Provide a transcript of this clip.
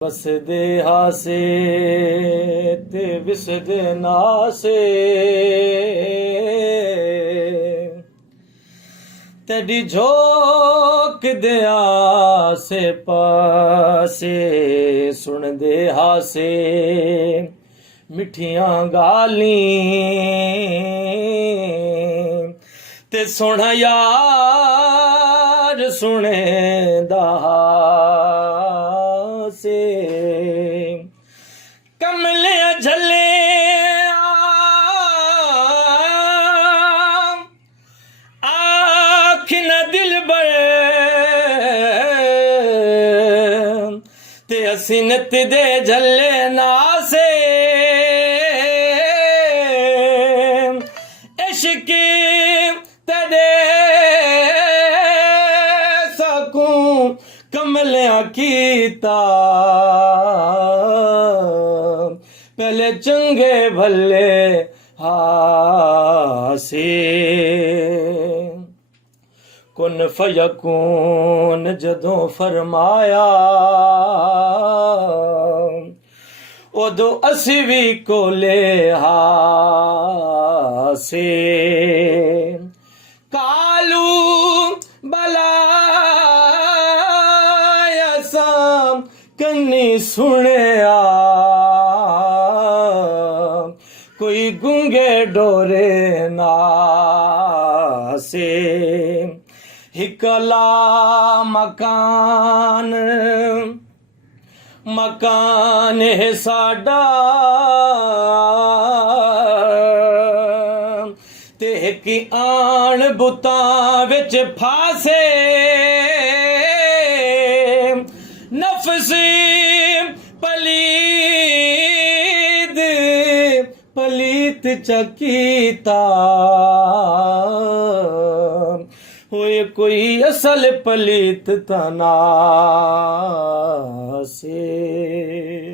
ਵਸਦੇ ਹਾਸੇ ਤੇ ਵਿਸਦੇ ਨਾਸੇ ਤੇਰੀ ਝੋਕ ਦੇ ਆਸੇ ਪਾਸੇ ਸੁਣਦੇ ਹਾਸੇ ਮਿੱਠੀਆਂ ਗਾਲੀਂ ਤੇ ਸੁਣ ਯਾਰ ਸੁਣੇਂਦਾ ਹਾਸੇ ਕਮਲਿਆਂ ਝੱਲਿਆ ਆਖ ਨਾ ਦਿਲ ਬੜੇ ਤੇ ਅਸੀਂ ਨਿਤ ਦੇ ਝੱਲੇ ਨਾਸੇ इश्क तेरे सकूं कमलिया कीता पहले चंगे भले हासे कुन फयकून जदों फरमाया उदो असी भी कोले हासे कालू बलाया साम कन्नी सुनिया कोई गुंगे डोरे नासे हिकला मकान है साडा ते कि आण बुतां विच फासे नफसी पलीत चकीता होए कोई असल पलीत तना से।